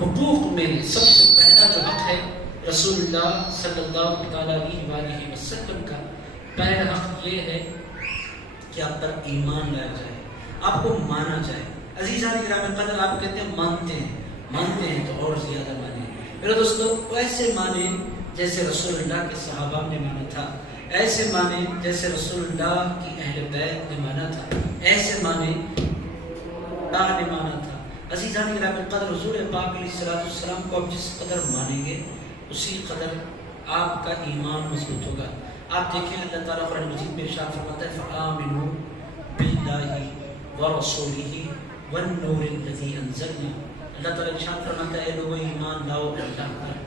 حقوق میں سب سے پہلا جو حق ہے رسول اللہ صلی اللہ علیہ وسلم کا پہلا حق یہ ہے کہ آپ پر ایمان لایا جائے، آپ کو مانا جائے۔ عزیزان گرامی قدر، آپ کہتے ہیں مانتے ہیں تو اور زیادہ مانیں۔ میرے دوستو، ایسے مانیں جیسے رسول اللہ کے صحابہ نے مانا تھا، ایسے مانیں جیسے رسول اللہ کی اہل بیت نے مانا تھا، ایسے مانیں اللہ نے مانا تھا۔ عزیزان گرامی قدر، حضور پاک علیہ السلام کو آپ جس قدر مانیں گے اسی قدر آپ کا ایمان مضبوط ہوگا۔ آپ دیکھیں اللہ تعالیٰ قرآن مجید میں ارشاد فرماتا ہے فآمنوا باللہ ورسولہ والنور الذی انزلنا۔ اللہ تعالیٰ ارشاد فرماتا ہے اے لوگوں ایمان لاؤ اللہ پر،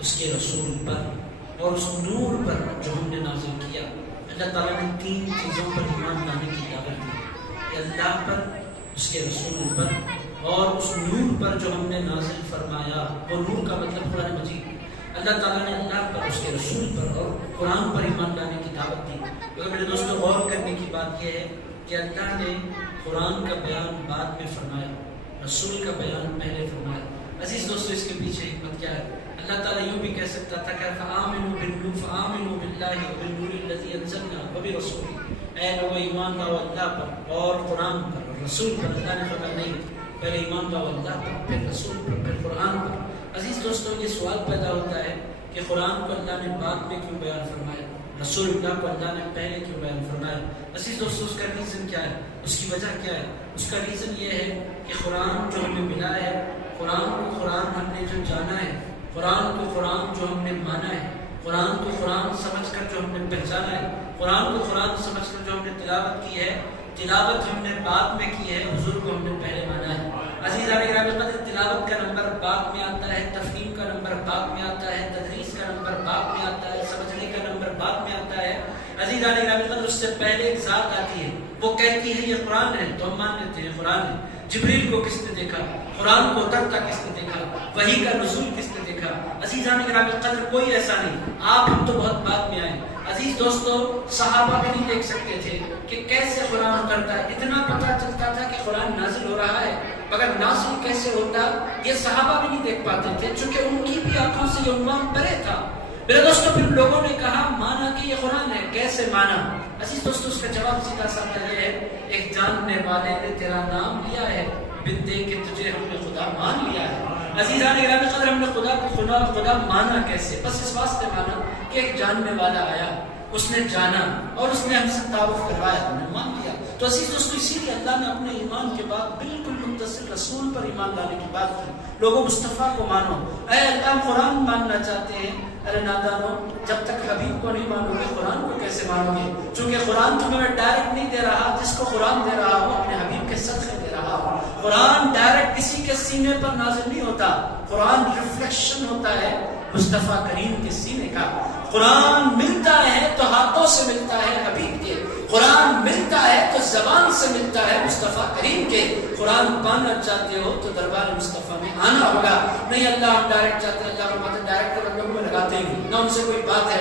اس کے رسول پر اور اس نور پر جو ہم نے نازل کیا۔ اللہ تعالیٰ نے 3 چیزوں پر ایمان لانے کی دعوت دی، اللہ پر، اس کے رسول پر اور اس نور پر جو ہم نے نازل فرمایا۔ وہ نور کا مطلب قرآن مجید۔ اللہ تعالیٰ نے اللہ پر، اس کے رسول پر اور قرآن پر ایمان لانے کی دعوت دی۔ تو میرے دوستوں، غور کرنے کی بات یہ ہے کہ اللہ نے قرآن کا بیان بعد میں فرمایا، رسول کا بیان پہلے فرمایا۔ عزیز دوستو، اس کے پیچھے حکمت کیا ہے؟ اللہ تعالیٰ یوں بھی کہہ سکتا تھا کہ فآمنوا باللہ وبالنور الذی انزلنا وبرسولہ، اے لوگوں ایمان لاؤ اللہ پر اور قرآن پر اور رسول پر۔ اللہ نے فرمایا نہیں، پہلے ایمان لاؤ اللہ پر، پھر رسول پر، پھر قرآن پر۔ عزیز دوستوں، یہ سوال پیدا ہوتا ہے کہ قرآن کو اللہ نے بعد میں کیوں بیان فرمایا، رسول اللہ کو اللہ نے پہلے کیوں بیان فرمایا؟ عزیز دوستوں، اس کا ریزن کیا ہے، اس کی وجہ کیا ہے؟ اس کا ریزن یہ ہے کہ قرآن جو ہمیں ملا ہے، قرآن کو قرآن ہم نے جو جانا ہے، قرآن کو قرآن جو ہم نے مانا ہے، قرآن کو قرآن سمجھ کر جو ہم نے پہچانا ہے، قرآن کو قرآن سمجھ کر جو ہم نے تلاوت کی ہے، تلاوت ہم نے بعد میں کی ہے، حضور کو ہم نے پہلے مانا ہے۔ عزیزان گرامی قدر، تلاوت کا نمبر بعد میں آتا ہے، تفہیم کا نمبر بعد میں آتا ہے، تدریس کا نمبر بعد میں آتا ہے، سمجھنے کا نمبر بعد میں آتا ہے۔ عزیزان گرامی قدر، اس سے پہلے ایک ذات آتی ہے، وہ کہتی ہے یہ قرآن ہے تو ہم مان لیتے ہیں قرآن ہے۔ جبریل کو کس نے دیکھا؟ قرآن کو اترتا کس نے دیکھا؟ وحی کا نزول کس نے دیکھا؟ عزیزان گرامی قدر، کوئی ایسا نہیں، آپ ہم تو بہت بعد میں آئے۔ عزیز دوستو، صحابہ بھی نہیں دیکھ سکتے تھے کہ کیسے قرآن اترتا ہے، اتنا پتہ چلتا تھا کہ قرآن نازل ہو رہا ہے، مگر نازل کیسے ہوتا یہ صحابہ بھی نہیں دیکھ پاتے تھے، چونکہ ان کی بھی آنکھوں سے یہ عنوان پرے تھا۔ میرے دوستو، پھر لوگوں نے کہا مانا کہ یہ قرآن ہے، کیسے مانا؟ عزیز دوستو، اس کا جواب سیدھا سادہ یہ ہے، ایک جاننے والے نے تیرا نام لیا ہے، بن دے کے تجھے ہم نے خدا مان لیا ہے۔ عزیزان گرامی قدر، ہم نے خدا کو خدا مانا کیسے؟ بس اس واسطے مانا کہ ایک جاننے والا آیا، اس نے جانا اور اس نے ہم سے تعارف کروایا، ہم نے مان لیا۔ تو عزیز دوستو، اسی لیے اللہ نے اپنے ایمان کے بعد بالکل متصل رسول پر ایمان لانے کی بات کی۔ لوگوں مصطفیٰ کو مانو۔ اے اللہ، قرآن ماننا چاہتے ہیں، ارے نادانو، جب تک حبیب کو نہیں مانو گے قرآن کو کیسے مانو گے؟ چونکہ قرآن تمہیں ڈائریکٹ نہیں دے رہا، جس کو قرآن دے رہا ہو اپنے حبیب کے صدقے دے رہا ہو۔ قرآن ڈائریکٹ کسی کے سینے پر نازل نہیں ہوتا، قرآن ریفلیکشن ہوتا ہے مصطفیٰ کریم کے سینے کا۔ قرآن ملتا ہے تو ہاتھوں سے ملتا ہے حبیب کے، قرآن ملتا ہے تو زبان سے ملتا ہے مصطفیٰ کریم کے۔ قرآن پانا چاہتے ہو تو دربار مصطفیٰ میں آنا ہوگا۔ نہیں اللہ ہم ڈائریکٹ چاہتے ہیں، اللہ فرماتے ہیں ڈائریکٹ تو لوگوں میں لگاتے ہی نہیں، نہ ان سے کوئی بات ہے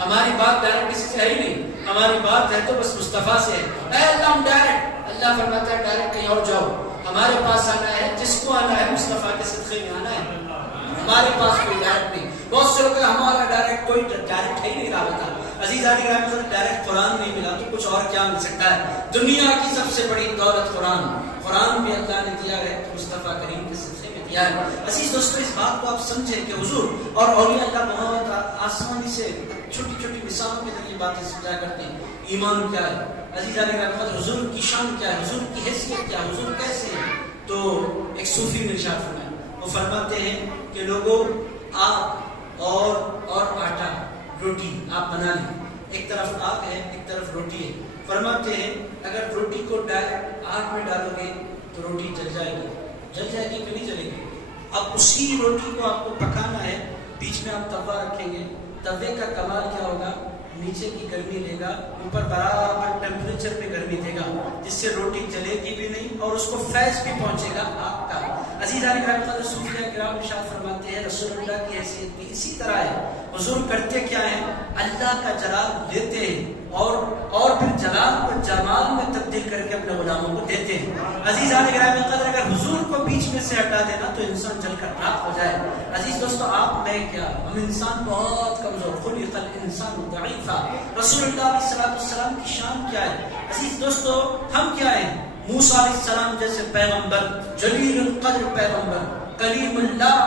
ہماری بات ڈائریکٹ کسی سے ہے ہی نہیں، ہماری بات ہے تو بس مصطفیٰ سے ہے۔ اے اللہ ہم ڈائریکٹ، اللہ فرماتا ہے ڈائریکٹ کہیں اور جاؤ، ہمارے پاس آنا ہے، جس کو آنا ہے مصطفیٰ کے صدقے میں آنا ہے، ہمارے پاس کوئی ڈائریکٹ نہیں۔ بہت سے لوگ ہمارا ڈائریکٹ کوئی ڈائریکٹ ہے ہی نہیں رابطہ۔ عزیزان گرامی قدر، ڈائریکٹ قرآن نہیں ملا تو کچھ اور کیا مل سکتا ہے؟ دنیا کی سب سے بڑی دولت قرآن بھی اللہ نے دیا ہے تو مصطفیٰ کریم کے صدقے میں دیا ہے۔ عزیز دوستو، اس بات کو آپ سمجھیں کہ حضور اور اولیاء اللہ بہت آسانی سے چھوٹی چھوٹی مثالوں کے ذریعے باتیں سمجھا کرتے ہیں۔ ایمان کیا ہے؟ عزیزان گرامی قدر، حضور کی شان کیا ہے، حضور کی حیثیت کیا ہے، حضور کیسے ہے؟ تو ایک صوفی نے ارشاد فرمایا، وہ فرماتے ہیں کہ لوگوں آگ اور آٹا روٹی آپ بنا لیں، ایک طرف آگ ہے ایک طرف روٹی ہے۔ فرماتے ہیں اگر روٹی کو ڈائریکٹ آگ میں ڈالو گے تو روٹی جل جائے گی کہ نہیں جلے گی؟ اب اسی روٹی کو آپ کو پکانا ہے، بیچ میں آپ توا رکھیں گے، توے کا کمال کیا ہوگا؟ نیچے کی گرمی لے گا، اوپر برابر ٹیمپریچر پہ گرمی دے گا، جس سے روٹی جلے گی بھی نہیں اور اس کو فیض بھی پہنچے گا آگ کا۔ عزیزان کرام قدر، صوفیاء کرام ارشاد فرماتے ہیں رسول اللہ کی حیثیت بھی اسی طرح ہے۔ حضور کرتے کیا ہیں؟ اللہ کا جلال لیتے ہیں اور پھر جلال کو جمال میں تبدیل کر کے اپنے غلاموں کو دیتے ہیں۔ عزیزان کرام قدر، اگر حضور کو بیچ میں دل سے ہٹا دینا تو انسان جل کر راکھ ہو جائے. عزیز دوستو آپ میں کیا ہم انسان بہت کمزور. خلق الانسان ضعیفا. رسول اللہ علیہ السلام کی شان کیا ہے؟ عزیز دوستو ہم کیا ہیں؟ موسیٰ علیہ السلام جیسے پیغمبر، جلیل القدر پیغمبر، کلیم اللہ،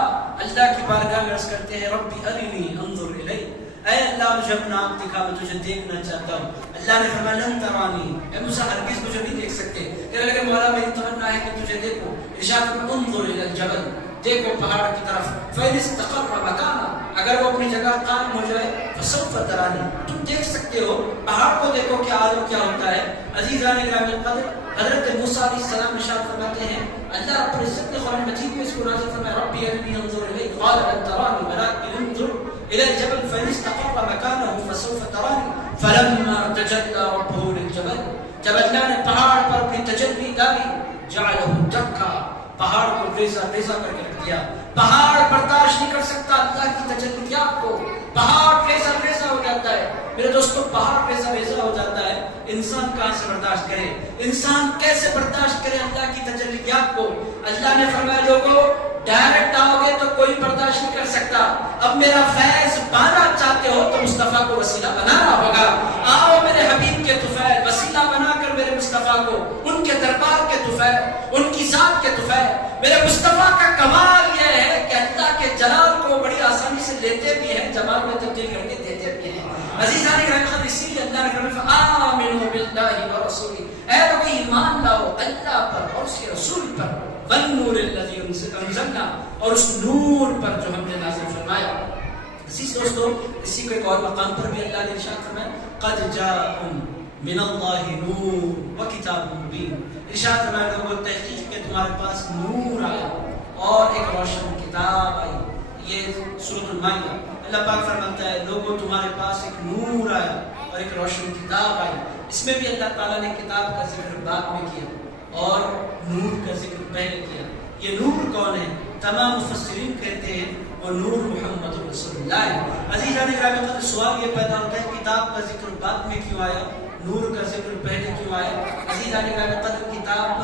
اللہ کی بارگاہ میں عرض کرتے ہیں ربی ارنی انظر الیک، اے اللہ مجھے اپنا آپ دکھا، میں تجھے دیکھنا چاہتا ہوں. اللہ نے فرمایا لن ترانی، اے موسیٰ ہرگز مجھے نہیں دیکھ سکتے. کہنے لگے مولا میری تمنا ہے کہ تجھے دیکھوں. ارشاد فرمایا انظر الی الجبل، دیکھو پہاڑ کی طرف، فإن استقر مکانہ، اگر وہ اپنی جگہ قائم ہو جائے فسوف ترانی، تم دیکھ سکتے ہو. پہاڑ کو دیکھو کہ عالم کیا ہوتا ہے. عزیزان گرامی القدر حضرت موسیٰ علیہ السلام ارشاد فرماتے ہیں اللہ رب العزت نے قرآن مجید میں اس کو نازل فرمایا ربی ارنی انظر الیک قال لن ترانی ولکن انظر الی الجبل فإن استقر مکانہ فسوف ترانی فلما تجلی ربہ للجبل، جب اللہ نے پہاڑ پر اپنی تجلی ڈالی جعلہ دکا، پہاڑ کو ریزہ ریزہ کر کے رکھ دیا. پہاڑ برداشت نہیں کر سکتا اللہ کی تجلیات کو، پہاڑ ریزہ ریزہ ہو جاتا ہے. میرے دوستو پہاڑ ریزہ ریزہ ہو جاتا ہے، انسان کہاں سے برداشت کرے؟ انسان کیسے برداشت کرے اللہ کی تجلیات کو؟ اللہ نے فرمایا لوگوں ڈائریکٹ آؤ گے تو کوئی برداشت نہیں کر سکتا. اب میرا فیض پانا چاہتے ہو تو مصطفیٰ کو وسیلہ بنانا ہوگا. آؤ میرے حبیب کے طفیل، وسیلہ بنا کر میرے مصطفیٰ کو، ان کے دربار کے طفیل، ان کی ذات کے طفیل. میرے مصطفیٰ کا کمال یہ ہے کہ اللہ کے جلال کو بڑی آسانی سے لیتے بھی ہیں، جمال میں تبدیل کر کے دیتے بھی ہیں. عزیزان گرامی اسی لیے اللہ نے فرمایا آمنوا باللہ ورسولہ، اے لوگ ایمان لاؤ اللہ پر اور اس کے رسول پر، والنور الذی انزلنا، اور اس نور پر جو ہم نے نازل فرمایا. عزیز دوستو اسی کو ایک اور مقام پر بھی اللہ نے ارشاد فرمایا قد جاءکم من اللہ نور وکتاب مبین. ارشاد فرمایا لوگوں تحقیق کہ تمہارے پاس نور آیا اور ایک روشن کتاب آئی. یہ سورۃ المائدہ اللہ پاک فرماتا ہے لوگوں تمہارے پاس ایک نور آیا اور ایک روشن کتاب آئی. اس میں بھی اللہ تعالیٰ نے کتاب کا ذکر بعد میں کیا اور نور کا ذکر پہلے کیا. یہ نور کون ہے؟ تمام مفسرین کہتے ہیں وہ نور محمد رسول اللہ ہے. عزیزان گرامی قدر سوال یہ پیدا ہوتا ہے کتاب کا ذکر بعد میں کیوں آیا، نور کا ذکر پہلے کیوں آیا؟ عزیزان گرامی قدر کتاب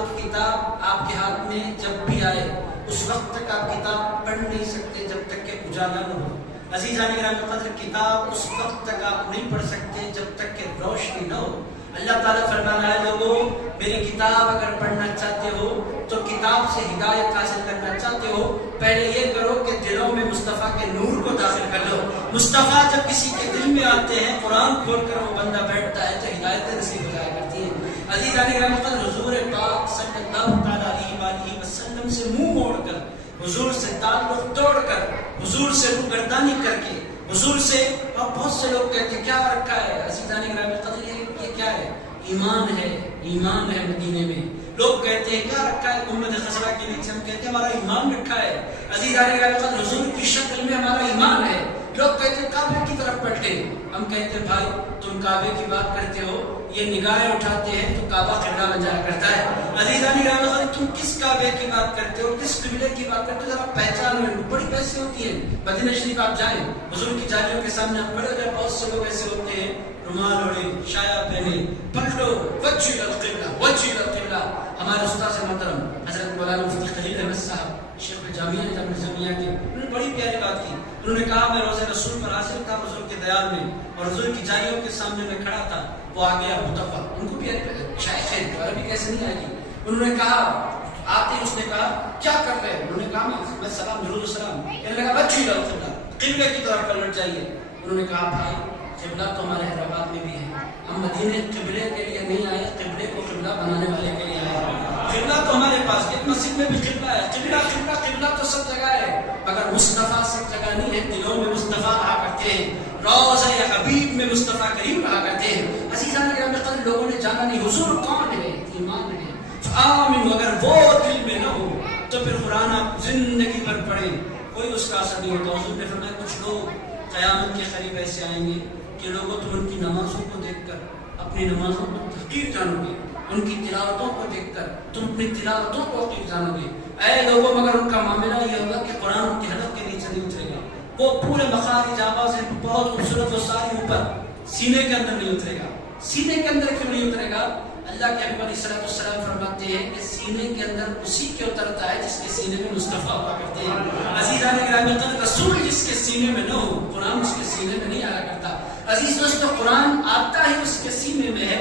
آپ کے ہاتھ میں جب بھی آئے اس وقت تک آپ کتاب پڑھ نہیں سکتے جب تک کہ اجالا نہ ہو. عزیزان گرامی قدر کتاب اس وقت تک آپ نہیں پڑھ سکتے جب تک کہ روشنی نہ ہو. اللہ تعالیٰ فرمانا ہے لوگوں میری کتاب اگر پڑھنا چاہتے ہو تو کتاب سے ہدایت حاصل کرنا چاہتے ہو پہلے یہ کرو کہ دلوں میں مصطفیٰ کے نور کو داخل کر لو. مصطفیٰ جب کسی کے دل میں آتے ہیں قرآن کھول کر وہ بندہ بیٹھتا ہے تو ہدایتیں نصیب ہو جایا کرتی ہیں. عزیزان گرامی قدر حضور پاک صلی اللہ تعالیٰ علیہ وسلم سے منہ موڑ کر، حضور سے تعلق توڑ کر، حضور سے روگردانی کر کے، حضور سے اور بہت سے لوگ کہتے ہیں کیا رکھا ہے؟ عزیزان گرامی قدر یہ کیا ہے؟ ایمان ہے. ایمان ہے. مدینے میں لوگ کہتے ہیں کیا رکھا ہے؟ امت خزرہ کے نیچے ہم کہتے ہیں ہمارا ایمان رکھا ہے. عزیزان گرامی قدر حضور کی شکل میں ہمارا ایمان ہے. لوگ کہتے ہیں کعبے کی طرف پلٹے، ہم کہتے ہیں بھائی تم کعبے کی بات کرتے ہو، یہ نگاہیں اٹھاتے ہیں تو کعبہ قبلہ بن جایا کرتا ہے. عزیزان گرامی قدر تم کس کعبے کی بات کرتے ہو، کس قبلے کی بات کرتے ہو؟ ذرا پہچان میں بڑی ویسی ہوتی ہے. مدینہ شریف آپ جائیں حضور کی جالیوں کے سامنے آپ کھڑے ہو جائیں، بہت سے لوگ ایسے ہوتے ہیں رومال اوڑے، شایا پہنے، پلٹو وجہ القبلہ وجہ القبلہ. ہمارے استاد محترم حضرت مولانا مفتی خلیل احمد صاحب شیخ جامعہ نظامیہ کے انہوں نے بڑی پیاری بات کی. انہوں نے کہا میں روزہ رسول پر حاضر تھا حضور کے دیار میں اور حضور کی جالیوں کے سامنے میں کھڑا تھا. وہ آ گیا متفع، ان کو بھی شاید ہے عربی کیسے نہیں آئے گی. انہوں نے کہا آتے ہی اس نے کہا کیا کر رہے ہیں؟ انہوں نے کہا میں سلام درود السلام. کہنے لگا وجہ القبلہ، قبلے کی طرف پلٹ جائیے. انہوں نے کہا بھائی قبلہ تو ہمارے حیدرآباد میں بھی ہے، ہم مدینے قبلے کے لیے نہیں آئے، قبلے کو قبلہ بنانے والے کے لیے آئے. قبلہ تو ہمارے پاس ایک مسجد میں بھی قبلہ ہے. قبلہ قبلہ قبلہ تو سب جگہ ہے مگر مصطفیٰ سب جگہ نہیں ہے. دلوں میں مصطفیٰ رہا کرتے ہیں، روضہ حبیب میں مصطفیٰ کریم رہا کرتے ہیں. عزیزان گرامی قدر لوگوں نے جانا نہیں حضور کون ہے، ایمان ہے. آمین اگر وہ دل میں نہ ہو تو پھر قرآن آپ زندگی بھر پڑھیں کوئی اس کا اثر نہیں ہوتا. حضور نے فرمایا کچھ لوگ قیامت کے قریب ایسے آئیں گے کہ لوگوں تم ان کی نمازوں کو دیکھ کر اپنی نمازوں کو تحقیر جانو گے، ان کی تلاوتوں کو دیکھ کر تم اپنی تلاوتوں کو حقیر جانو گے. اے لوگوں مگر ان کا معاملہ یہ ہوگا کہ قرآن ان کے حلق کے نیچے نہیں اترے گا. وہ پورے مخارج آواز سے بہت خوبصورت و ساری اوپر سینے کے اندر نہیں اترے گا. سینے کے اندر کیوں نہیں اترے گا؟ اللہ کے حبیب علیہ السلام فرماتے ہیں کہ سینے کے اندر اسی کے اترتا ہے جس کے سینے میں مصطفیٰ ہوا کرتے ہیں. عزیزان گرامی قدر، رسول جس کے سینے میں نہ ہو، قرآن اس کے سینے میں نہیں آیا کرتا. عزیز دوستو، قرآن آتا ہی اس کے سینے میں ہے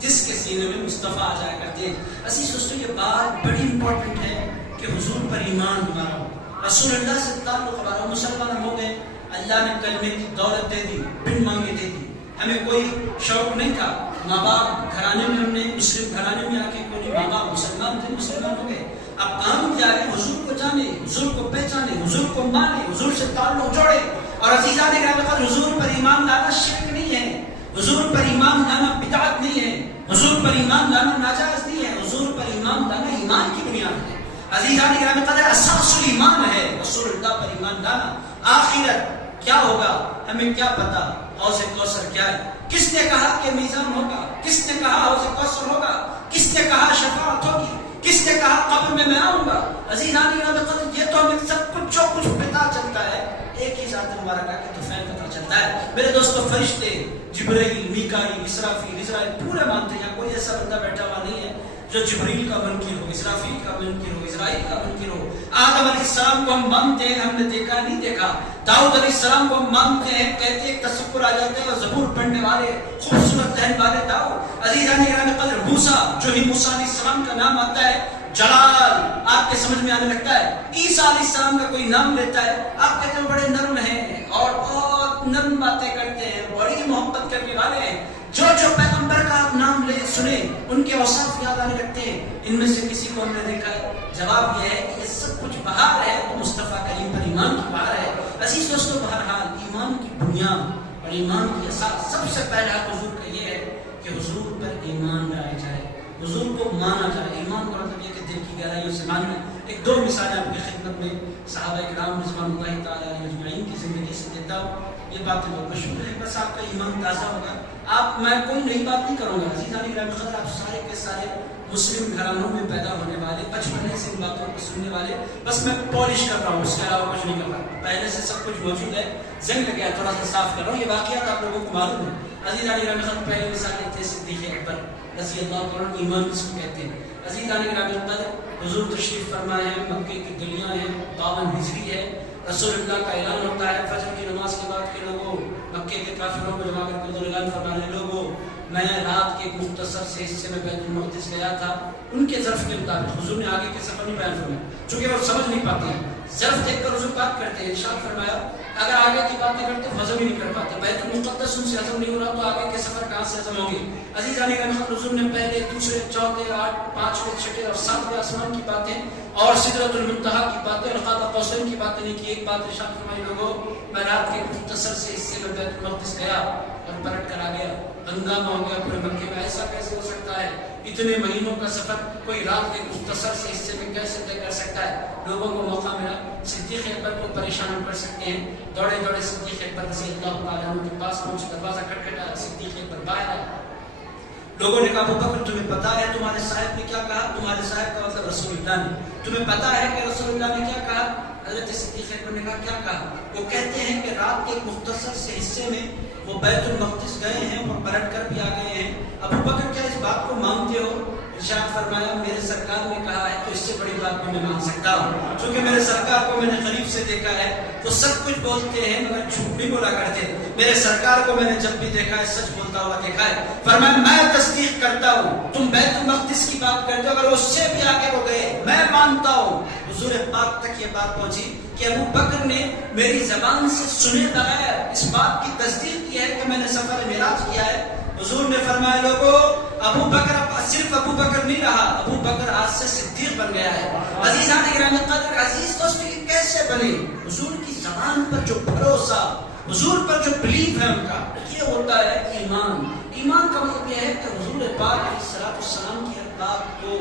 جس کے سینے میں مصطفیٰ آ جایا کرتے ہیں. عزیز دوستو، یہ بات بڑی امپورٹنٹ ہے کہ حضور پر ایمان ہمارا ہو، رسول اللہ سے تعلق ہمارا. مسلمان ہو گئے، اللہ نے کلمے کی دولت دے دی، بن مانگے دے دی. ہمیں کوئی شوق نہیں تھا، ماں باپ گھرانے میں، ہم نے مسلم گھرانے میں آ کے کوئی ماں باپ مسلمان تھے، مسلمان ہو گئے. اب کام کیا ہے؟ حضور کو جانے، حضور کو پہچانے، حضور کو مانے، حضور سے تعلق جوڑے. اور عزیزان گرامی، حضور پر ایمان لانا شرک نہیں ہے، حضور پر ایمان لانا بدعت نہیں ہے، حضور پر ایمان لانا ناجائز نہیں ہے. حضور پر ایمان لانا ایمان کی بنیاد ہے. عزیزان گرامی قدر، اساس الایمان ہے رسول اللہ پر ایمان لانا. آخرت کیا ہوگا ہمیں کیا پتا، حوض کوثر کیا ہے، کس نے کہا کہ میزان ہوگا، کس نے کہا حوض کوثر ہوگا، کس نے کہا شفاعت ہوگی، کس نے کہا قبر میں میں آؤں گا. عزیزان گرامی قدر، یہ تو ہمیں سب کچھ جو کچھ پتا چلتا ہے ایک ہی ذات مبارکہ کے توفیل پتہ چلتا ہے. میرے دوستو، فرشتے جبرائیل، میکائیل، اسرافیل، اسرائیل پورے مانتے ہیں. کوئی ایسا بندہ بیٹھا ہوا نہیں ہے جو جبریل کا منکر ہو، اسرافیل کا منکر ہو، اسرائیل کا منکر ہو. آدم علیہ السلام کو ہم مانتے ہیں، ہم نے دیکھا نہیں دیکھا. داؤد علیہ السلام کو ہم مانتے ہیں، کہتے ہیں تصور آ جاتے ہیں، اور زبور پڑھنے والے، خوبصورت لہن والے داؤد. عزیزان گرامی قدر، موسیٰ، جو ہی موسیٰ علیہ السلام کا نام آتا ہے جلال آپ کے سمجھ میں آنے لگتا ہے. عیسیٰ علیہ السلام کا کوئی نام لیتا ہے آپ کہتے ہیں بڑے نرم ہیں اور بہت نرم باتیں کرتے ہیں، بڑی محبت کرنے والے ہیں. جو جو پیغمبر کا آپ نام لے سنے ان کے اوصاف یاد آنے لگتے ہیں. ان میں سے کسی کو ہم نے دیکھا ہے؟ جواب یہ ہے کہ یہ سب کچھ بہار ہے تو مصطفیٰ کریم پر ایمان کی بہار ہے. عزیز دوستو، بہرحال ایمان کی بنیاد اور ایمان کی اساس سب سے پہلا حضور کا یہ ہے کہ حضور پر ایمان لایا جائے، حضور کو مانا جائے. ایمان کا مطلب یہ کہ دل کی گہرائیوں سے ماننا. ایک دو مثالیں آپ کی خدمت میں صحابہ کرام رضوان اللہ تعالیٰ علیہ اجمعین کی زندگی سے دیتا ہوں. یہ باتیں بہت مشہور ہیں، بس آپ کا ایمان تازہ ہوگا. میں کوئی نئی بات نہیں کروں گا. عزیزان گرامی قدر، آپ سارے کے سارے مسلم گھرانوں میں پیدا ہونے والے، بچپن سے ان باتوں کو سننے والے، بس میں پالش کر رہا ہوں، اس کے علاوہ کچھ نہیں کر رہا. پہلے سے سب کچھ موجود ہے، زنگ لگیا تھوڑا سا صاف کر رہا ہوں. یہ واقعات آپ لوگوں کو معلوم ہے. عزیزان گرامی قدر، پہلے مثال تھے صدیق اکبر رضی اللہ عنہ. ایمان کس کو کہتے ہیں؟ عزیزان گرامی قدر، حضور تشریف فرمائے ہیں، مکے کی گلیاں ہیں، 52 ہجری ہے. رسول اللہ کا اعلان ہوتا ہے فجر کی نماز کے بعد کہ لوگوں، مکے کے کافروں کو جمع کر کے حضور اعلان فرمانے، لوگوں میں رات کے ایک مختصر سے حصے میں بیت المقدس گیا تھا. ان کے ظرف کے مطابق حضور نے آگے کے سفر نہیں بیان فرمایا، چونکہ وہ سمجھ نہیں پاتے ہیں. ظرف دیکھ کر حضور بات کرتے ہیں. ارشاد فرمایا اگر آگے کی باتیں کرتے ہضم ہی نہیں کر پاتے. بیت المقدس ان سے ہضم نہیں ہو رہا تو آگے کے سفر کہاں سے ہضم ہوگی؟ عزیزان گرامی، حضور نے پہلے، دوسرے، چوتھے، 8، 5ویں، 6 اور 7ویں آسمان کی باتیں اور سدرۃ المنتہا کی باتیں اور قاب قوسین کی باتیں نہیں کی. ایک بات ارشاد فرمائی، لوگوں میں رات کے مختصر سے حصے میں بیت المقدس گیا اور پلٹ کر آ گیا. ہنگامہ ہو گیا پورے مکے میں. ایسا کیسے ہو سکتا ہے؟ اتنے مہینوں کا سفر کوئی رات کے مختصر سے حصے میں کیسے طے کر سکتا ہے؟ لوگوں کو موقع ملا، صدیق اکبر کو پریشان کر سکتے ہیں. دوڑے دوڑے صدیق اکبر رضی اللہ تعالیٰ عنہ کے پاس پہنچ، دروازہ کھٹکھٹایا. صدیق اکبر باہر آئے. لوگوں نے کہا ابو بکر تمہیں پتا ہے تمہارے صاحب نے کیا کہا؟ تمہارے صاحب کا مطلب رسول اللہ نے. تمہیں پتا ہے کہ رسول اللہ نے کیا کہا؟ حضرت صدیق اکبر نے کہا کیا کہا؟ وہ کہتے ہیں کہ رات کے ایک مختصر سے حصے میں وہ بیت المقدس گئے ہیں اور پلٹ کر بھی آ گئے ہیں. ابو بکر کیا اس بات کو مانتے ہو؟ ارشاد فرمایا میرے سرکار نے کہا ہے تو اس سے بڑی بات بھی میں مان سکتا ہوں، چونکہ میرے سرکار کو میں نے قریب سے دیکھا ہے. وہ سب کچھ بولتے ہیں مگر جھوٹ نہیں بولا کرتے. میرے سرکار کو میں نے جب بھی دیکھا ہے سچ بولتا ہوا دیکھا ہے. فرمایا میں تصدیق کرتا ہوں، تم بیت المقدس کی بات کرتے ہو، اگر اس سے بھی آگے ہو گئے میں مانتا ہوں. حضور پاک تک یہ بات پہنچی کہ ابو بکر نے میری زبان سے سنے بغیر اس بات کی تصدیق کی ہے کہ میں نے سفر معراج کیا ہے. حضور نے فرمایا لوگوں، ابو بکر صرف ابو بکر نہیں رہا، ابو بکر آج سے صدیق بن گیا ہے. عزیزان گرامی قدر، عزیز دوستو، یہ کیسے بنے؟ حضور کی زبان پر جو بھروسہ، حضور پر جو بلیف ہے ان کا، یہ ہوتا ہے ایمان. ایمان کا مطلب یہ ہے کہ حضور پاک علیہ السلام کی ہر بات کو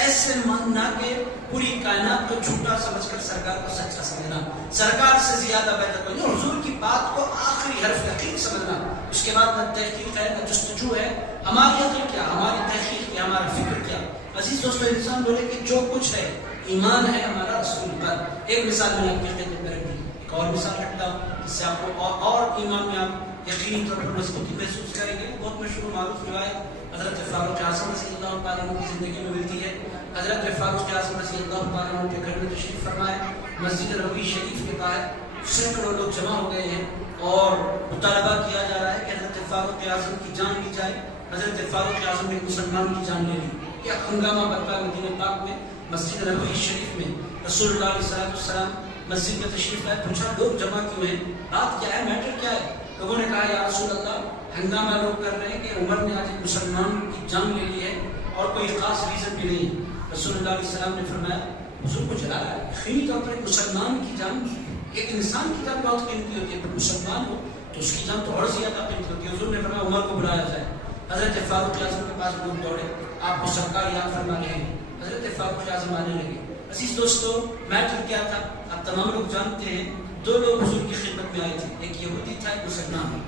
ایسے ماننا کہ پوری کائنات کو جھوٹا سمجھ کر سرکار کو سچا سمجھنا، سرکار سے زیادہ بہتر کوئی نہیں. حضور کی بات کو آخری حرف یقین سمجھنا. اس کے بعد نہ تحقیق ہے نہ جستجو ہے. ہماری عقل کیا، ہماری تحقیق کیا، ہمارا فکر کیا. عزیز دوستو، انسان بولے کہ جو کچھ ہے ایمان ہے ہمارا رسول پر. ایک مثال میں آپ کی خدمت میں رکھ دی، ایک اور مثال رکھتا ہوں جس سے آپ کو اور ایمان میں آپ یقینی طور پر مضبوطی محسوس کریں گے. بہت مشہور معروف روایت حضرت فاروق اعظم رضی اللہ تعالیٰ عنہ کی زندگی میں ملتی ہے. حضرت فاروق اعظم رضی اللہ تعالیٰ عنہ کے گھر میں تشریف فرمائے. مسجد نبوی شریف کے باہر سینکڑوں لوگ جمع ہو گئے ہیں اور مطالبہ کیا جا رہا ہے کہ حضرت فاروق اعظم کی جان لی جائے. حضرت فاروق اعظم نے مسلمان کی جان لے لی. یہ ہنگامہ برپا مدینہ پاک میں مسجد نبوی شریف میں. رسول اللہ علیہ السلام مسجد میں تشریف لائے. پوچھا لوگ جمع کیوں ہیں, بات کیا ہے, میٹر کیا ہے؟ لوگوں نے کہا یا رسول اللہ ہنگامہ لوگ کر رہے ہیں کہ عمر نے آج ایک مسلمان کی جان لے لی ہے اور کوئی خاص ریزن بھی نہیں ہے. رسول اللہ علیہ السلام نے فرمایا حضور کو جلا رہا ہے. یقینی طور پر ایک مسلمان کی جان, ایک انسان کی جان بہت قیمتی ہوتی ہے, پر مسلمان ہو تو اس کی جان تو اور زیادہ قیمتی ہوتی ہے. حضور نے فرمایا عمر کو بلایا جائے. حضرت فاروق اعظم کے پاس لوگ دوڑے, آپ کو سرکار یاد فرما رہے ہیں. حضرت فاروق اعظم آنے لگے. عزیز دوستو, میٹر کیا تھا آپ تمام لوگ جانتے ہیں. دو لوگ حضور کی خدمت میں آئے تھے, ایک یہودی تھا ایک مسلمان.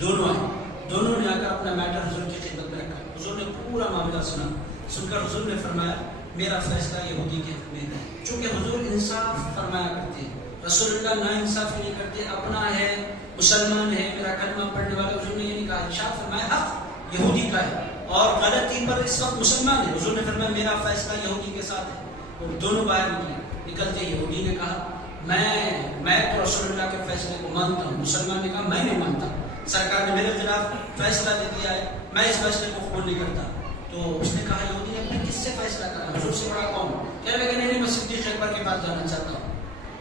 دونوں آئے, دونوں نے آ کر اپنا میٹر حضور کی خدمت میں رکھا. حضور نے پورا معاملہ سنا. سن کر حضور نے فرمایا میرا فیصلہ یہودی کے حق میں ہے. چونکہ حضور انصاف فرمایا کرتے ہیں, رسول اللہ نا انصافی نہیں کرتے. اپنا ہے, مسلمان ہے, میرا کلمہ پڑھنے والا. حضور نے یہ نہیں کہا, ارشاد فرمایا حق یہودی کا ہے اور غلطی پر اس وقت مسلمان ہے. حضور نے فرمایا میرا فیصلہ یہودی کے ساتھ ہے. اور دونوں باہر نکلے. نکلتے یہودی نے کہا میں تو رسول اللہ کے فیصلے کو مانتا ہوں. مسلمان نے کہا میں نہیں مانتا, سرکار نے میرے خلاف فیصلہ دے دیا ہے, میں اس فیصلے کو قبول نہیں کرتا. تو اس نے کہا یہودی نے اپنے کس سے فیصلہ کرا, حضور سے بڑا کون؟ کہنے لگے نہیں میں صدیق اکبر کے پاس جانا چاہتا ہوں.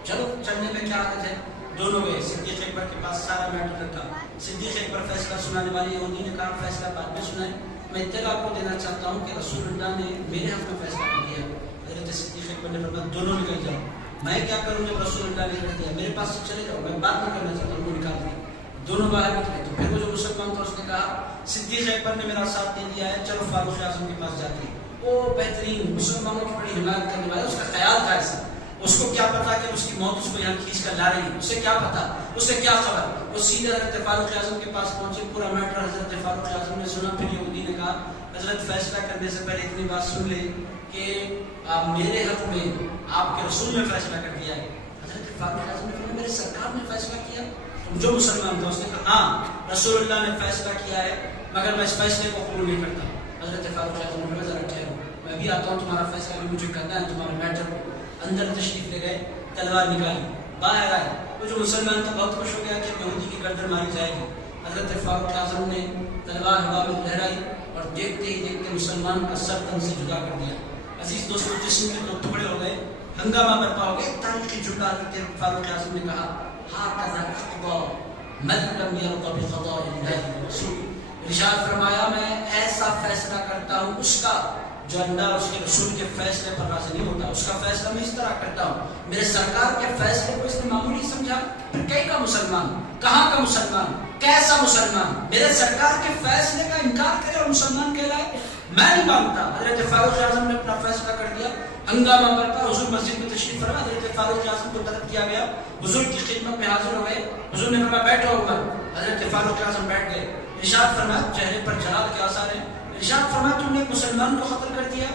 چلو چلنے میں کیا حرج ہے. دونوں گئے, صدیق اکبر کے پاس سارا میٹر رکھا. صدیق اکبر فیصلہ سنانے والے یہودی نے کہا فیصلہ بعد میں سنائیں, میں اطلاع آپ کو دینا چاہتا ہوں کہ رسول اللہ نے میرے حق میں فیصلہ کر دیا. حضرت صدیق اکبر نے فرمایا دونوں نکل جاؤ, میں کیا کروں جب رسول اللہ نے کر دیا, میرے پاس سے چلے جاؤ, میں بات نہیں کرنا چاہتا ہوں. وہ نکال دیا. دونوں باہر نکلے. تو پھر وہ جو مسلمان تھا اس نے کہا صدیق اکبر نے میرا ساتھ دے دیا ہے, چلو فاروق اعظم کے پاس جاتے ہیں. وہ بہترین مسلمانوں کی بڑی حمایت کرنے والا, اس کا خیال تھا ایسا. اس کو کیا پتا کہ اس کی موت اس کو یہاں کھینچ کر لا رہی ہے, اسے کیا پتا, اسے کیا خبر. وہ سیدھے حضرت فاروق اعظم کے پاس پہنچے. پورا میٹر حضرت فاروق اعظم نے سنا. پھر یہودی نے کہا حضرت فیصلہ کرنے سے پہلے اتنی بات سن لیں کہ میرے حق میں آپ کے رسول نے فیصلہ کر دیا ہے. حضرت فاروق اعظم نے فرمایا میرے سرکار نے فیصلہ کیا. جو مسلمان تھا اس نے کہا ہاں رسول اللہ نے فیصلہ کیا ہے, مگر میں اس فیصلے کو قبول نہیں کرتا. حضرت فاروق اعظم نے فرمایا ذرا ٹھہرو, میں بھی آتا ہوں, تمہارا فیصلہ بھی مجھے کرنا ہے. تمہارے میٹر کو اندر تشریف لے گئے, تلوار نکالی, باہر آئے. وہ جو مسلمان تھا بہت خوش ہو گیا کہ یہودی کی گردن ماری جائے گی. حضرت فاروق اعظم نے تلوار ہوا میں لہرائی اور دیکھتے ہی دیکھتے مسلمان کا سر تن سے جدا کر دیا. عزیز دوستوں, جسم کے دو ٹکڑے ہو گئے, ہنگامہ برپا ہو گیا. تاریخی جھٹا حضرت فاروق اعظم نے کہا ہاکذا اقضى من لم يرضى بقضاء الله ورسوله. ارشاد فرمایا میں ایسا فیصلہ کرتا ہوں اس کا جو اللہ اور اس کے رسول کے فیصلے پر راضی نہیں ہوتا. اس کا فیصلہ میں اس طرح کرتا ہوں. میرے سرکار کے فیصلے کو اس نے معمولی سمجھا. پھر کئی کا مسلمان, کہاں کا مسلمان, کیسا مسلمان میرے سرکار کے فیصلے کا انکار کرے اور مسلمان کہلائے؟ میں نہیں مانتا. حضرت فاروق اعظم نے اپنا فیصلہ کر دیا. ہنگامہ برپا. حضور مسجد میں تشریف فرما. حضرت فاروق اعظم کو طلب کیا گیا, حضور کی خدمت میں حاضر ہو گئے. حضور نے فرمایا بیٹھو عمر. حضرت فاروق اعظم بیٹھ گئے. ارشاد فرمایا چہرے پر جلال کے آثار ہیں. ارشاد فرمایا تم نے ایک مسلمان کو قتل کر دیا.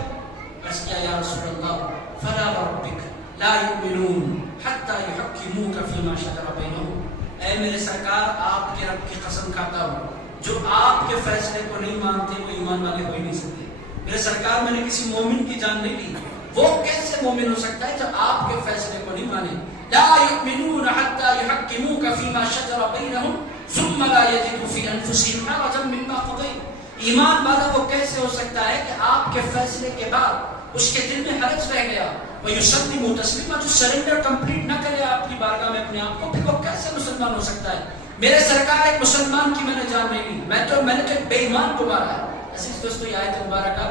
عرض کیا یا رسول اللہ فلا وربک لا یؤمنون حتی یحکموک فیما شجر بینہم. اے میرے سرکار آپ کے رب کی قسم کھاتا ہوں, جو آپ کے فیصلے کو نہیں مانتے وہ ایمان والے ہو ہی نہیں سکتے. میرے سرکار میں نے کسی مومن کی جان نہیں لی, وہ کیسے مومن ہو سکتا ہے جب آپ کے فیصلے کو نہیں مانے. لا یؤمنون حتی یحکموک فیما شجر بینہم ثم لا یجدوا فی انفسہم حرجا مما قضیت. ایمان والا وہ کیسے ہو سکتا ہے کہ آپ کے فیصلے کے بعد اس کے دل میں حرج رہ گیا, وَيُسَلِّمُ تَسْلِيمًا, جو سرنڈر کمپلیٹ نہ کرے آپ کی بارگاہ میں اپنے آپ کو, پھر وہ کیسے مسلمان ہو سکتا ہے؟ میرے سرکار ایک مسلمان کی میں نے جان نہیں لی, میں نے تو ایک بے ایمان کو مارا ہے. عزیز دوستو, یہ آیت مبارکہ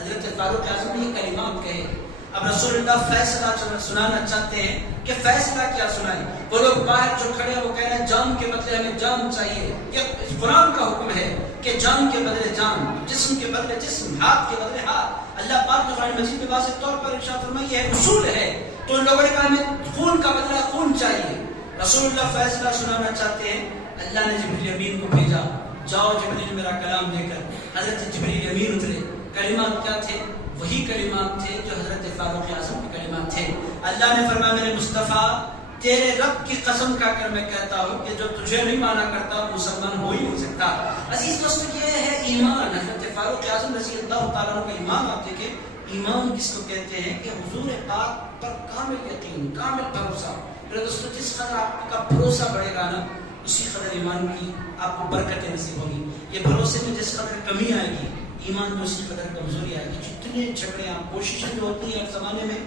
حضرت فاروق اعظم نے یہ کلمات کہے. اب رسول اللہ فیصلہ سنانا چاہتے ہیں کہ فیصلہ کیا سنائیں. وہ لوگ باہر جو کھڑے ہیں وہ کہہ رہے ہیں جان کے بدلے ہمیں جان چاہیے. یہ قرآن کا حکم ہے کہ جان کے بدلے جان, جسم کے بدلے جسم, ہاتھ کے بدلے ہاتھ. اللہ پاک نے قرآن مجید میں واضح طور پر ارشاد فرمایا یہ اصول ہے. تو لوگوں نے کہا ہمیں خون کا بدلہ خون چاہیے. رسول اللہ فیصلہ سنانا چاہتے ہیں. اللہ نے جبریل امین کو بھیجا, جاؤ جبریل میرا کلام لے کر. حضرت جبریل امین اترے. کلمات کیا تھے؟ وہی کلمات تھے جو حضرت فاروق اعظم کے کلمات تھے. اللہ نے فرمایا میرے مصطفیٰ تیرے رب کی قسم کھا کر میں کہتا ہوں کہ جو تجھے نہیں مانا کرتا مسلمان ہو ہی نہیں سکتا۔ عزیز دوستو یہ ہے ایمان۔ حضرت فاروق اعظم رضی اللہ تعالیٰ عنہ کا ایمان آپ دیکھیں، ایمان کس کو کہتے ہیں کہ حضور پاک پر کامل یقین، کامل بھروسہ۔ میرے دوستو جس قدر آپ کا بھروسہ بڑھے گا نا اسی قدر ایمان کی آپ کو برکتیں نصیب ہوگی۔ یہ بھروسے میں جس قدر کمی آئے گی ایمان میں اسی قدر کمزوری آئے گی۔ جتنے جھگڑے آپ کوششیں جو ہوتی ہیں ہر زمانے میں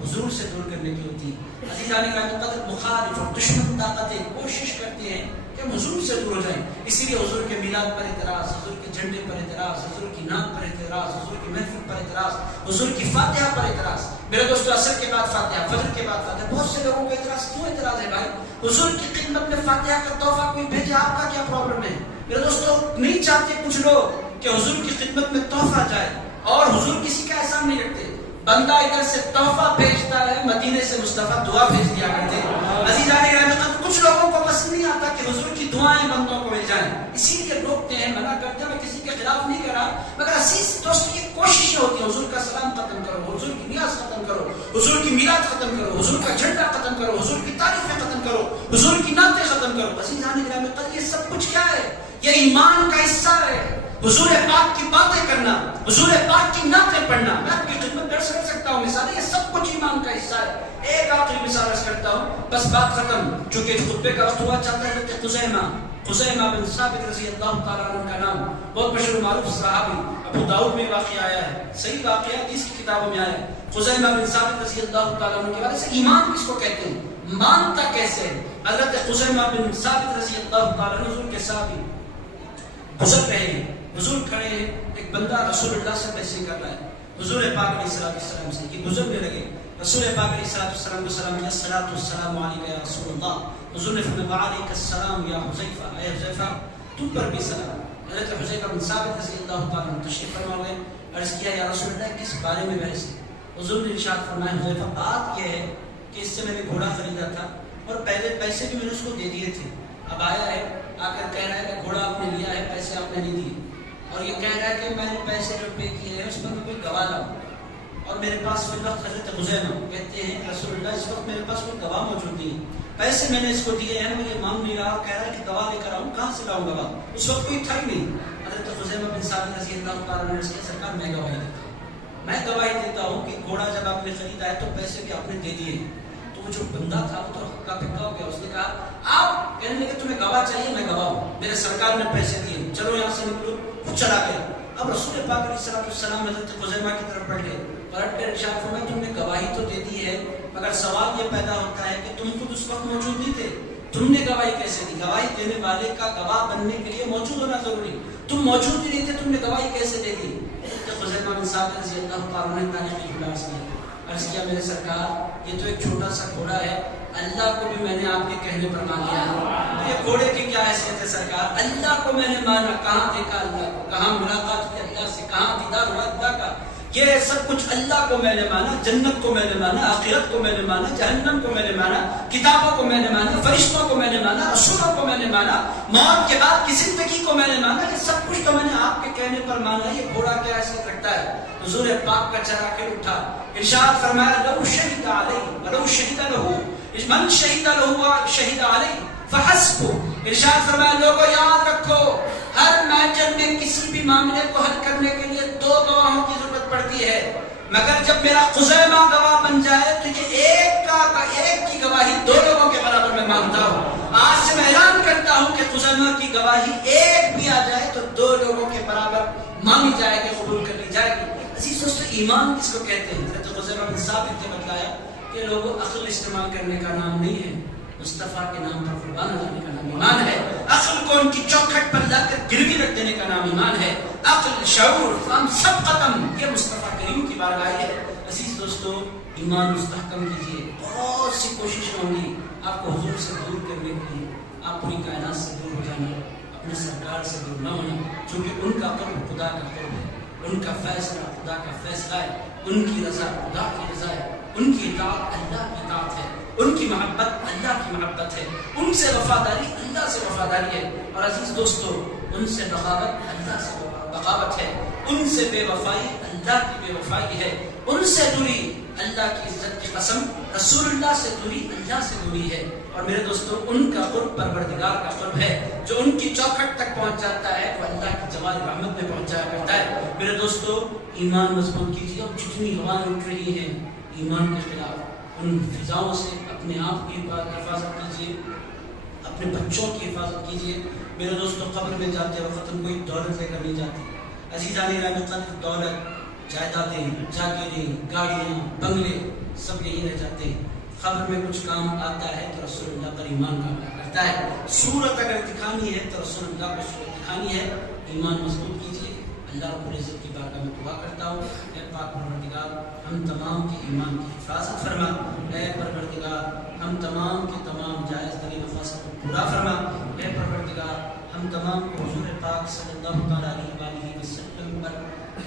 حضور سے دور کرنے کی ہوتی ہے۔ عزیزان قدر مخالف اور دشمن طاقتیں کوشش کرتے ہیں کہ ہم حضور سے دور ہو جائیں، اسی لیے حضور کے میلاد پر اعتراض، حضور کے جھنڈے پر اعتراض، حضور کی نعت پر اعتراض، حضور کی محفل پر اعتراض، حضور کی فاتحہ پر اعتراض۔ میرے دوستو عصر کے بعد فاتحہ، فجر کے بعد فاتحہ، بہت سے لوگوں کو اعتراض کیوں اعتراض ہے بھائی؟ حضور کی خدمت میں فاتحہ کا تحفہ کوئی بھیجے، آپ کا کیا پرابلم ہے؟ میرے دوستو نہیں چاہتے کچھ لوگ کہ حضور کی خدمت میں تحفہ جائے، اور حضور کسی کا احسان نہیں رکھتے۔ بندہ ادھر سے تحفہ بھیجتا ہے، مدینے سے مصطفیٰ دعا بھیج دیا کرتے ہیں۔ عزیزان گرامی کچھ لوگوں کو پسند نہیں آتا کہ حضور کی دعائیں بندوں کو مل جائیں، اسی لیے روکتے ہیں، منع کرتے ہیں۔ میں کسی کے خلاف نہیں کر رہا، مگر عزیز دوست کی کوششیں ہوتی ہیں، حضور کا سلام ختم کرو، حضور کی نیاز ختم کرو، حضور کی میلاد ختم کرو، حضور کا جھنڈا ختم کرو، حضور کی تعریفیں ختم کرو، حضور کی نعتیں ختم کرو۔ عزیزان گرامی یہ سب کچھ کیا ہے؟ یہ ایمان کا حصہ ہے۔ حضور پاک کی باتیں کرنا، حضور پاک کی نعتیں پڑھنا، میں آپ کی خدمت درس کر سکتا ہوں مثال، یہ سب کچھ ایمان کا حصہ ہے۔ ایک آخری مثال عرض کرتا ہوں، بس بات ختم، چونکہ خطبے کا وقت ہوا چاہتا ہے۔ خزیمہ بن ثابت رضی اللہ تعالیٰ عنہ کا نام، بہت مشہور معروف صحابی، ابو داؤد میں واقعہ آیا ہے، صحیح واقعہ حدیث کی کتابوں میں آیا ہے۔ خزیمہ بن ثابت رضی اللہ تعالیٰ عنہ کے بارے سے ایمان کس کو کہتے ہیں، مانتا کیسے؟ حضرت خزیمہ بن ثابت رضی اللہ تعالیٰ عنہ حضور کے صحابی گزر رہے ہیں، حضور کھڑے ہیں، ایک بندہ رسول اللہ سے پیسے کر رہا ہے، حضور پاک علیہ السلام سے یہ گزرنے لگے، رسول پاک علیہ السلام کو سلام کیا، الصلاۃ والسلام علیک یا رسول اللہ۔ حضور نے فرمایا وعلیک السلام یا حذیفہ، اے حذیفہ تم پر بھی سلام۔ حضرت حذیفہ بن ثابت رضی اللہ تعالیٰ عنہ تشریف فرما ہوئے، عرض کیا یا رسول اللہ کس بارے میں میرے سے؟ حضور نے ارشاد فرمایا حذیفہ بات یہ ہے کہ اس سے میں نے گھوڑا خریدا تھا اور پہلے پیسے بھی میں نے اس کو دے دیے تھے، اب آیا ہے آ کر کہہ رہا ہے کہ گھوڑا آپ نے لیا ہے، پیسے آپ نے نہیں دیے، اور یہ کہہ رہا ہے کہ میں نے پیسے جو پے کیے ہیں اس پر میں کوئی گواہ لاؤں، اور میرے پاس فی الوقت حضرت خزیمہ کہتے ہیں رسول اللہ اس وقت میرے پاس کوئی گواہ موجود نہیں ہے، پیسے میں نے اس کو دیے ہیں، مجھے مانگ نہیں رہا، کہہ رہا ہے کہ گواہ لے کر آؤں، کہاں سے لاؤں گواہ؟ اس وقت کوئی تھا ہی نہیں۔ حضرت خزیمہ بن ثابت رضی اللہ تعالیٰ عنہ نے کہا سرکار میں گواہی دیتا ہوں، میں گواہی دیتا ہوں کہ گھوڑا جب آپ نے خریدا ہے تو پیسے بھی آپ نے دے دیے۔ تو وہ جو بندہ تھا وہ تو ہکا پکا ہو گیا، اس نے کہا آپ کہنے لگے تمہیں گواہ چاہیے، میں گواہ ہوں، میرے سرکار نے پیسے دیے، چلو یہاں سے نکلو، وہ چلا گیا۔ اب رسول پاک علیہ السلام حضرت خزیمہ کی طرف بڑھ گئے، پلٹ کر ارشاد فرمایا تم نے گواہی تو دے دی ہے، مگر سوال یہ پیدا ہوتا ہے کہ تم خود اس وقت موجود نہیں تھے، تم نے گواہی کیسے دی؟ گواہی دینے والے کا گواہ بننے کے لیے موجود ہونا ضروری، تم موجود ہی نہیں تھے، تم نے گواہی کیسے دے دی؟ تو خزیمہ بن ثابت رضی اللہ تعالیٰ عنہ نے تاریخی خلاص کیا، عرض کیا میرے سرکار یہ تو ایک چھوٹا سا گھوڑا ہے، اللہ کو بھی میں نے آپ کے کہنے پر مان لیا ہے، یہ گھوڑے کی کیا حیثیت ہے سرکار؟ اللہ کو میں نے مانا، کہاں دیکھا اللہ کو، کہاں ملاقات کی اللہ سے، کہاں دیدار ہوا اللہ کا، یہ سب کچھ اللہ کو میں نے مانا، جنت کو میں نے مانا، آخرت کو میں نے مانا، جہنم کو میں نے مانا، کتابوں کو میں نے مانا، فرشتوں کو میں نے مانا، رسولوں کو میں نے مانا، موت کے بعد کی زندگی کو میں نے مانا، یہ سب کچھ تو میں نے آپ کے کہنے پر مانا، یہ گھوڑا کیا حیثیت رکھتا ہے؟ حضور پاک کا چرا کے اٹھا، ارشاد فرمایا لو شہید علیہ ولو شہید لہو من شہید لہو شہید علیہ فحسبہ، ارشاد فرمایا لوگوں یاد رکھو ہر محفل میں کسی بھی معاملے کو حل کرنے کے لیے دو گواہوں کی ضرورت پڑتی ہے، مگر جب میرا خزیمہ گواہ بن جائے تو یہ ایک کی گواہی دو لوگوں کے برابر میں مانتا ہوں۔ آج سے میں اعلان کرتا ہوں کہ خزیمہ کی گواہی ایک بھی آ جائے تو دو لوگوں کے برابر مانی جائے گی، قبول کر لی جائے گی۔ عزیز دوستو ایمان کس کو کہتے ہیں؟ حضرت خزیمہ بن ثابت نے بتلایا کہ لوگوں عقل استعمال کرنے کا نام نہیں ہے، مصطفیٰ کے نام پر قربان لانے کا نام ایمان ہے، عقل کو ان کی چوکھٹ پر لا کر گروی رکھ دینے کا نام ایمان ہے، عقل شعور فہم سب ختم، یہ مصطفیٰ کریم کی بارگاہ ہے۔ عزیز دوستو ایمان مستحکم کیجیے، بہت سی کوششیں ہوں گی آپ کو حضور سے دور کرنے کے لیے، آپ پوری کائنات سے دور ہو جانا، اپنے سرکار سے دور نہ ہونا، چونکہ ان کا قرب خدا کا قرب ہے، ان کا فیصلہ خدا کا فیصلہ ہے، ان کی رضا خدا کی رضا ہے، ان کی اطاعت اللہ کی اطاعت ہے، ان کی محبت اللہ کی محبت ہے، ان سے وفاداری اللہ سے وفاداری ہے، اور عزیز دوستو ان سے بغاوت اللہ سے بغاوت ہے، ان سے بے وفائی اللہ کی بے وفائی ہے، ان سے دوری اللہ کی عزت کی قسم رسول اللہ سے دوری اللہ سے دوری ہے. اور میرے دوستو ان کا قرب پروردگار کا قرب ہے جو ان کی چوکھٹ تک پہنچ جاتا ہے وہ اللہ کی جمال رحمت میں پہنچ جایا کرتا ہے. میرے دوستو ایمان مضبوط کیجیے. اب جتنی ہوائیں اٹھ رہی ہیں ایمان کے خلاف ان فضاؤں سے اپنے آپ کی حفاظت کیجیے, اپنے بچوں کی حفاظت کیجیے. میرے دوستو قبر میں جاتے وقت ہم کوئی دولت لے کر نہیں جاتے. عزیزان گرامی قدر دولت, جائیدادیں, جاگیریں, گاڑیاں, بنگلے سب یہی رہ جاتے ہیں. قبر میں کچھ کام آتا ہے تو رسول اللہ پر ایمان کام کرتا ہے. صورت اگر دکھانی ہے تو رسول اللہ کو صورت دکھانی ہے. ایمان مضبوط کیجیے. اللہ رب العزت کی بارگاہ میں دعا کرتا ہوں اے پاک پروردگار ہم تمام کے ایمان کی حفاظت فرما. اے پروردگار ہم تمام کے تمام جائز ترین مقاصد کو پورا فرما. اے پروردگار ہم تمام کو حضور پاک صلی اللہ تعالیٰ علیہ وسلم پر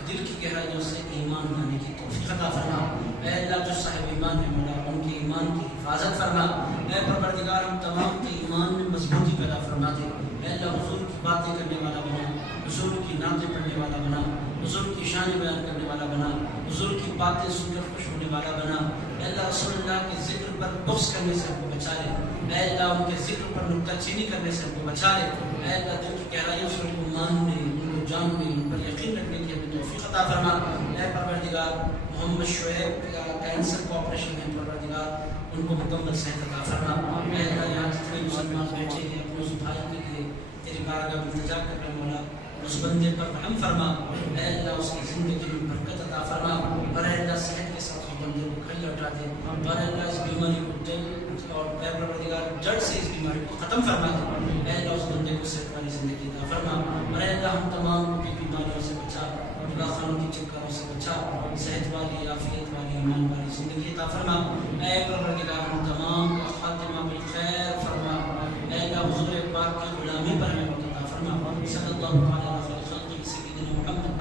دل کی گہرائیوں سے ایمان لانے کی توفیق عطا فرما. اے اللہ جو صاحب ایمان ہے مولا ان کے ایمان کی حفاظت فرما. اے پروردگار ہم تمام کے ایمان میں مضبوطی پیدا فرما دے. اے اللہ حضور کی باتیں کرنے والا بنا, حضور کی نعتیں پڑھنے والا بنا, حضور کی شان بیان کرنے والا بنا, حضور کی باتیں سن کر خوش ہونے والا بنا. اے اللہ رسول اللہ کے ذکر پر بغض کرنے سے ہم کو بچا لے. اے اللہ ان کے ذکر پر نکتہ چینی کرنے سے ہم کو بچا لے. اے اللہ دل کی گہرائیوں سے ان کو ماننے, ان کو جاننے, ان پر یقین رکھنے کی ہمیں توفیق عطا فرما. اے پروردگار محمد شعیب کا کینسر کا آپریشن ہے پروردگار ان کو مکمل صحت عطا فرما. اے اللہ یہاں جتنے مسلمان بیٹھے ہیں اپنے اس بھائی کے لیے تیری بارگاہ میں التجا کر رہے مولا اس بندے پر رحم فرما. اے اللہ اس کی زندگی میں برکت عطا فرما. اور اے اللہ صحت کے ساتھ اس بندے کو کھل لوٹا دے. اور اے اللہ اس بیماری کو دل اور اے پروردگار جڑ سے اس بیماری کو ختم فرما دے. اے اللہ اس بندے کو صحت والی زندگی عطا فرما. اور اے اللہ ہم تمام کو بھی بیماریوں سے بچا, خانوں کی چکروں سے بچا, صحت والی, عافیت والی, ایمان والی زندگی عطا فرما. اے پروردگار ہم تمام کا خاتمہ بالخیر فرما. اے اللہ حضور پاک کی غلامی پر ہمیں عطا فرما. صلی اللہ علیہ وسلم سیدنا محمد